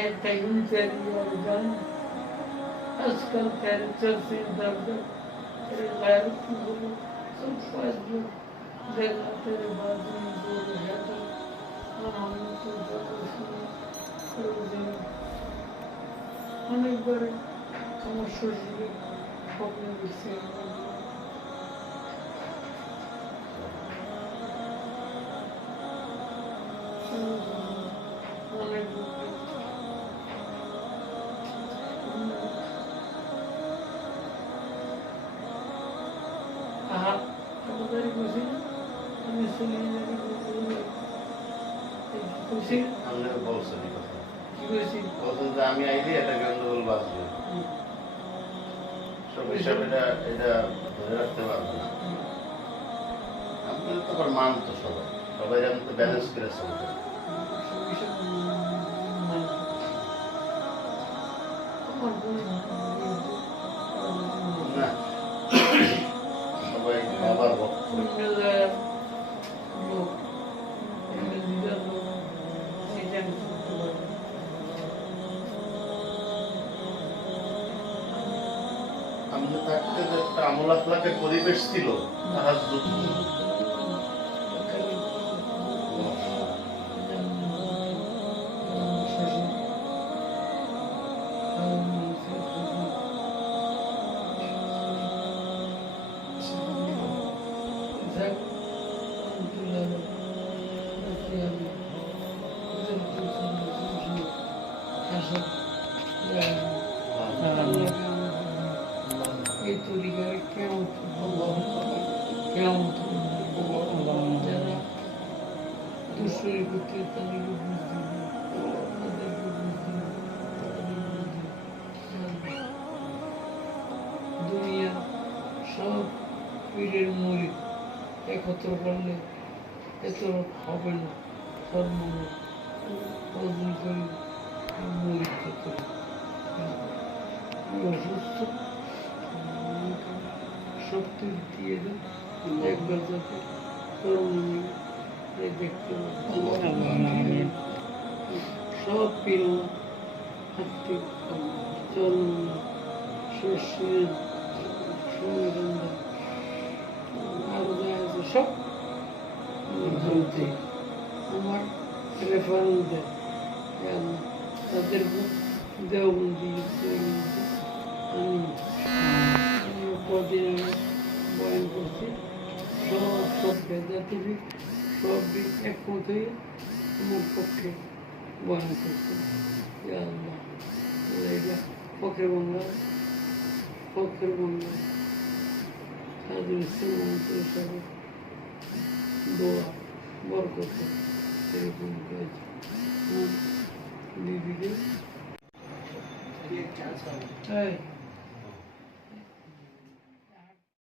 একটা ইনকোয়ারি যান আজকাল ক্যারেক্টার दर्द तेरे गैर की बोलो सब पास जो देखा तेरे बाद में जो है तो हमने तो অনেকবার আমার শরীরে স্বপ্ন দেখছি অনেক আমি শুনি আমি আইলে এটা গন্ডগোল বাঁচবে সব হিসাব এটা ধরে রাখতে পারবো না আপনার তো আবার মান তো সবাই আমি তো ব্যালেন্স করে চলতে না সবাই বাবার ভক্ত আমি তো থাকতে একটা আমল আখলাকের পরিবেশ ছিল তাহাজ্জুদ এই তরিকার কেমন যারা দুশোর করতে তাদেরকে বুঝতে দুনিয়া সব পীরের মরি একত্র করলে এত হবে না ধর্ম অর্জন করি মরিতে করি অসুস্থ শক্তি দিয়ে দেন একবার যাতে দেখতে সব পীর হাতে চরণ শস্যের সোনাগন্ধা আরো যা আছে সব আমার রেফারেন্স দেয় তাদের দেওবন্দি আমি কদিন আমি বয়ান করছি সব বেদাতিবিক সব দিক একমত হয়ে আমার পক্ষে বয়ান করছে আল্লাহ এটা ফখরে বাংলা কাজী ইসলাম সাহেব দোয়া বরকত এরকম কাজ দিদিকে